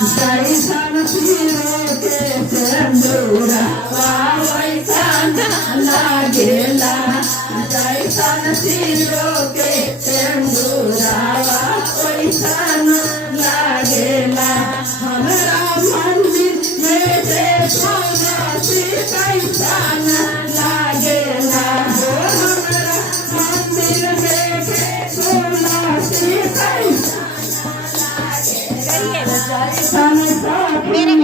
जैसन सिरो के सिंदूरवा वैसन लागेला जैसन सिरो के सिंदूरवा वैसन लागेला हमरा मंदिर में जे सोना सी कैसन लागेला हो हमरा मंदिर में जे सोना सी कैसन मेरे